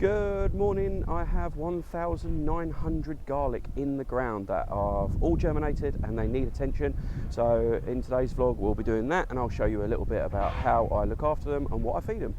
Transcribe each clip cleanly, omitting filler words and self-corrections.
Good morning. I have 1,900 garlic in the ground that are all germinated and they need attention. So in today's vlog we'll be doing that, and I'll show you a little bit about how I look after them and what I feed them.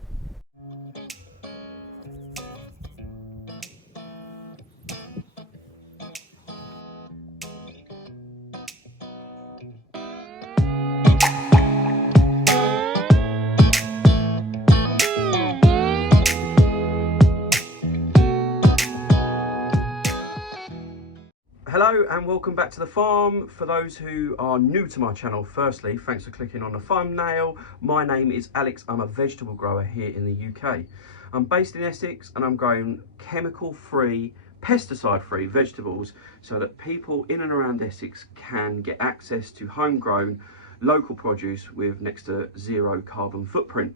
Hello and welcome back to the farm. For those who are new to my channel, firstly, thanks for clicking on the thumbnail. My name is Alex. I'm a vegetable grower here in the UK. I'm based in Essex and I'm growing chemical-free, pesticide-free vegetables so that people in and around Essex can get access to homegrown local produce with next to zero carbon footprint.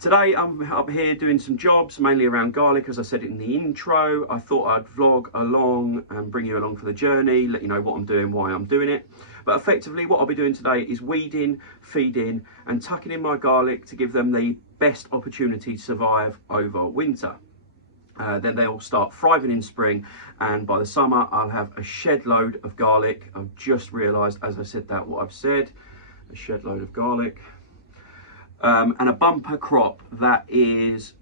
Today I'm up here doing some jobs, mainly around garlic, as I said in the intro. I thought I'd vlog along and bring you along for the journey, let you know what I'm doing, why I'm doing it. But effectively what I'll be doing today is weeding, feeding and tucking in my garlic to give them the best opportunity to survive over winter. Then they'll start thriving in spring, and by the summer I'll have a shed load of garlic. I've just realised as I said that what I've said, a shed load of garlic. And a bumper crop that is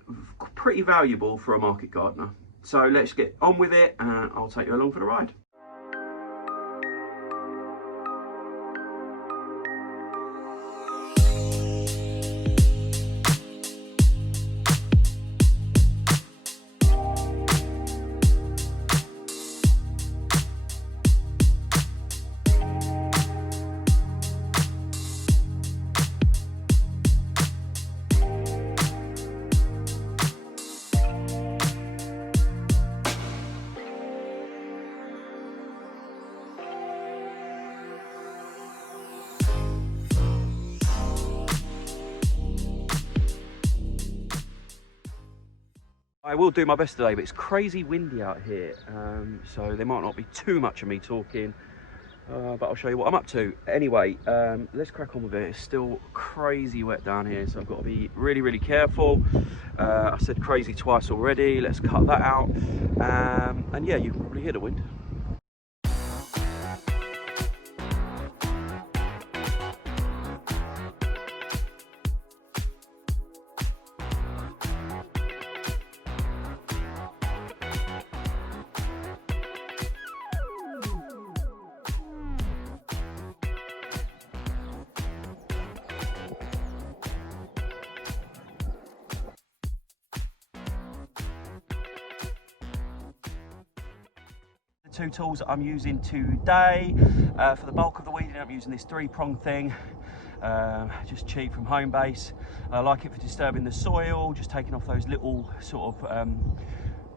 pretty valuable for a market gardener. So let's get on with it and I'll take you along for the ride. I will do my best today, but it's crazy windy out here, so there might not be too much of me talking, but I'll show you what I'm up to. Anyway, let's crack on with it. It's still crazy wet down here, so I've got to be really careful. I said crazy twice already. Let's cut that out, and yeah, you can probably hear the wind. Two tools that I'm using today. For the bulk of the weeding I'm using this 3-prong thing, just cheap from home base. I like it for disturbing the soil, just taking off those little sort of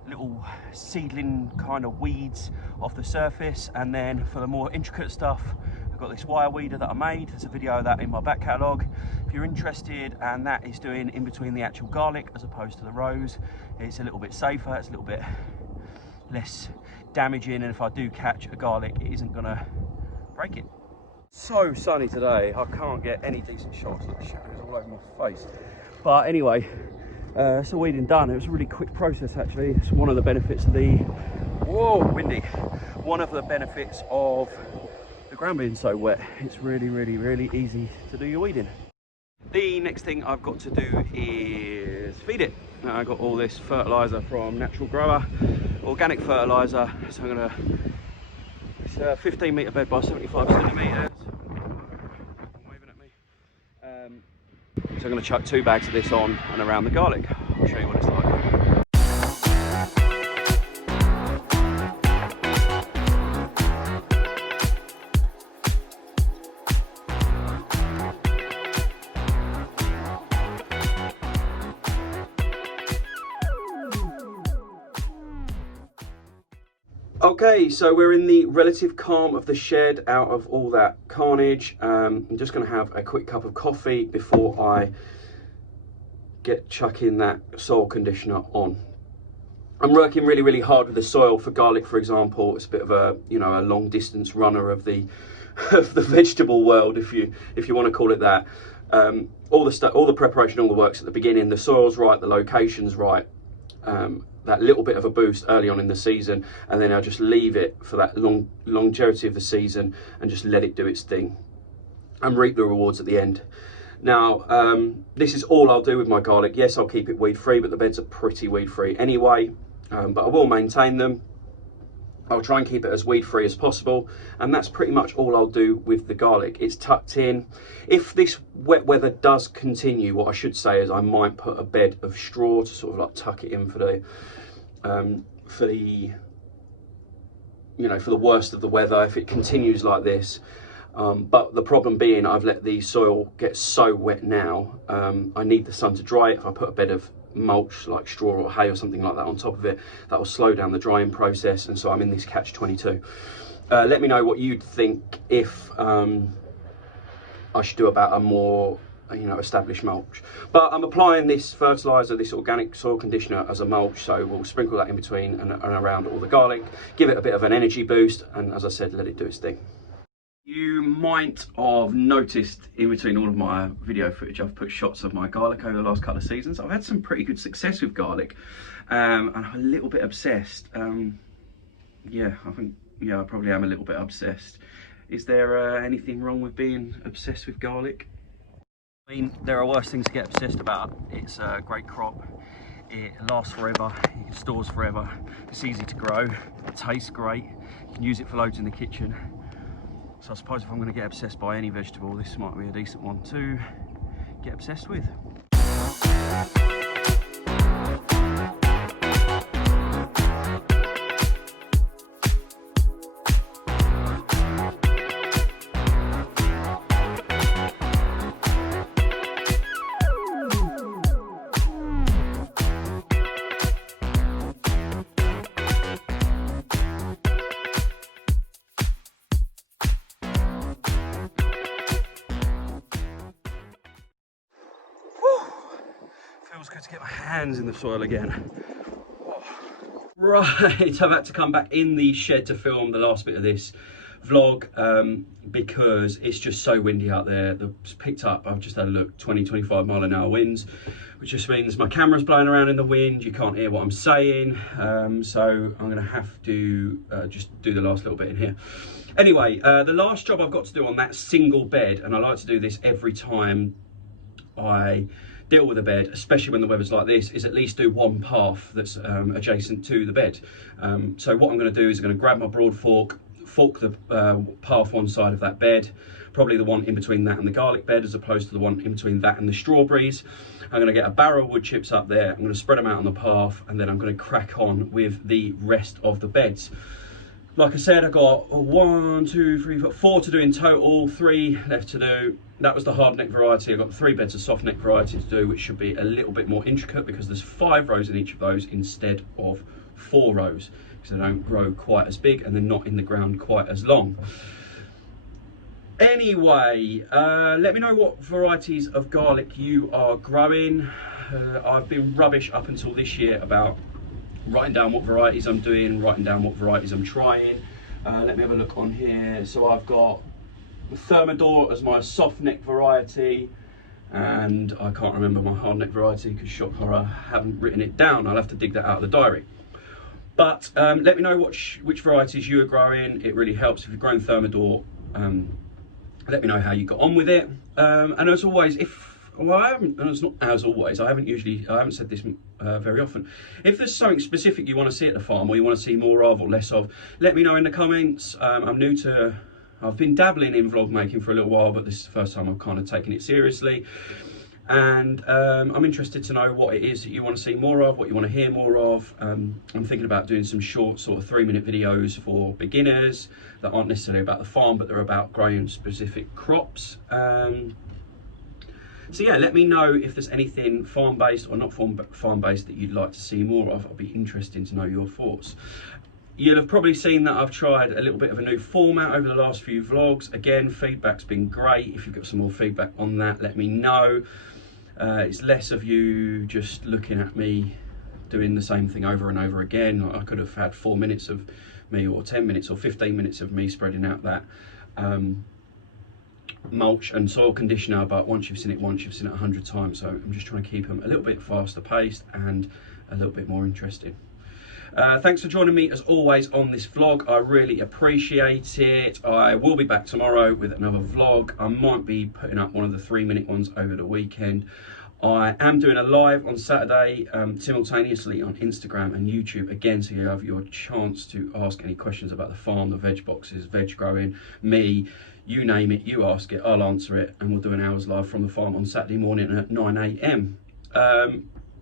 little seedling kind of weeds off the surface. And then for the more intricate stuff, I've got this wire weeder that I made. There's a video of that in my back catalogue if you're interested, and that is doing in between the actual garlic as opposed to the rows. It's a little bit safer, it's a little bit less damaging, and if I do catch a garlic it isn't gonna break it. So sunny today, I can't get any decent shots. Look, the shadows all over my face. But anyway, so weeding done. It was a really quick process actually. It's one of the benefits of the windy. One of the benefits of the ground being so wet. It's really easy to do your weeding. The next thing I've got to do is feed it. Now, I got all this fertiliser from Natural Grower, organic fertiliser. So I'm gonna, it's a 15 metre bed by 75 centimetres. Waving at me. So I'm gonna chuck 2 bags of this on and around the garlic. I'll show you what it's like. Okay, so we're in the relative calm of the shed out of all that carnage. I'm just going to have a quick cup of coffee before I get chucking that soil conditioner on. I'm working really hard with the soil for garlic, for example. It's a bit of a, you know, a long distance runner of the vegetable world, if you want to call it that. All the preparation, all the works at the beginning. The soil's right, the location's right. that little bit of a boost early on in the season, and then I'll just leave it for that longevity of the season and just let it do its thing and reap the rewards at the end. Now, this is all I'll do with my garlic. Yes, I'll keep it weed free, but the beds are pretty weed free anyway, but I will maintain them. I'll try and keep it as weed free as possible, and that's pretty much all I'll do with the garlic. It's tucked in. If this wet weather does continue, what I should say is I might put a bed of straw to sort of like tuck it in for the you know, for the worst of the weather if it continues like this. But the problem being, I've let the soil get so wet now, I need the sun to dry it. If I put a bed of mulch like straw or hay or something like that on top of it, that will slow down the drying process, and so I'm in this catch-22. Let me know what you'd think if I should do about a more, you know, established mulch. But I'm applying this fertilizer, this organic soil conditioner, as a mulch, so we'll sprinkle that in between and around all the garlic, give it a bit of an energy boost, and as I said, let it do its thing. You might have noticed in between all of my video footage, I've put shots of my garlic over the last couple of seasons. I've had some pretty good success with garlic, and I'm a little bit obsessed. Yeah, I think, yeah, I probably am a little bit obsessed. Is there anything wrong with being obsessed with garlic? I mean, there are worse things to get obsessed about. It's a great crop. It lasts forever, it stores forever. It's easy to grow, it tastes great. You can use it for loads in the kitchen. So I suppose if I'm going to get obsessed by any vegetable, this might be a decent one to get obsessed with. Feels good to get my hands in the soil again. Oh. Right, I've had to come back in the shed to film the last bit of this vlog because it's just so windy out there. It's picked up, I've just had a look, 20-25 mile an hour winds, which just means my camera's blowing around in the wind, you can't hear what I'm saying, so I'm gonna have to just do the last little bit in here. Anyway, the last job I've got to do on that single bed, and I like to do this every time I deal with a bed, especially when the weather's like this, is at least do one path that's adjacent to the bed. So what I'm going to do is I'm going to grab my broad fork the path one side of that bed, probably the one in between that and the garlic bed, as opposed to the one in between that and the strawberries. I'm going to get a barrel of wood chips up there, I'm going to spread them out on the path, and then I'm going to crack on with the rest of the beds. Like I said, I got 1, 2, 3, 4 to do in total, 3 left to do. That was the hard neck variety. I've got 3 beds of soft neck variety to do, which should be a little bit more intricate because there's 5 rows in each of those instead of 4 rows, because they don't grow quite as big and they're not in the ground quite as long. Anyway, let me know what varieties of garlic you are growing. I've been rubbish up until this year about writing down what varieties I'm doing, writing down what varieties I'm trying. Let me have a look on here. So I've got Thermidor as my soft neck variety, and I can't remember my hard neck variety because, shock horror, I haven't written it down. I'll have to dig that out of the diary. But let me know which varieties you are growing. It really helps if you're growing Thermidor. Let me know how you got on with it. And as always, I haven't said this very often. If there's something specific you want to see at the farm, or you want to see more of or less of, let me know in the comments. I've been dabbling in vlog making for a little while, but this is the first time I've kind of taken it seriously. And I'm interested to know what it is that you want to see more of, what you want to hear more of. I'm thinking about doing some short sort of 3-minute videos for beginners that aren't necessarily about the farm, but they're about growing specific crops. So yeah, let me know if there's anything farm-based or not farm-based that you'd like to see more of. I'd be interested to know your thoughts. You'll have probably seen that I've tried a little bit of a new format over the last few vlogs. Again, feedback's been great. If you've got some more feedback on that, let me know. It's less of you just looking at me doing the same thing over and over again. I could have had 4 minutes of me, or 10 minutes or 15 minutes of me spreading out that mulch and soil conditioner, but once you've seen it once, you've seen it 100 times. So I'm just trying to keep them a little bit faster paced and a little bit more interesting. Thanks for joining me as always on this vlog. I really appreciate it. I will be back tomorrow with another vlog. I might be putting up one of the 3-minute ones over the weekend. I am doing a live on Saturday simultaneously on Instagram and YouTube again, so you have your chance to ask any questions about the farm, the veg boxes, veg growing, me, you name it, you ask it, I'll answer it, and we'll do an hour's live from the farm on Saturday morning at 9 AM.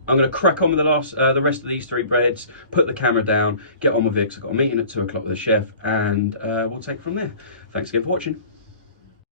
I'm going to crack on with the rest of these 3 breads, put the camera down, get on with it, 'cause I've got a meeting at 2 o'clock with the chef, and we'll take it from there. Thanks again for watching.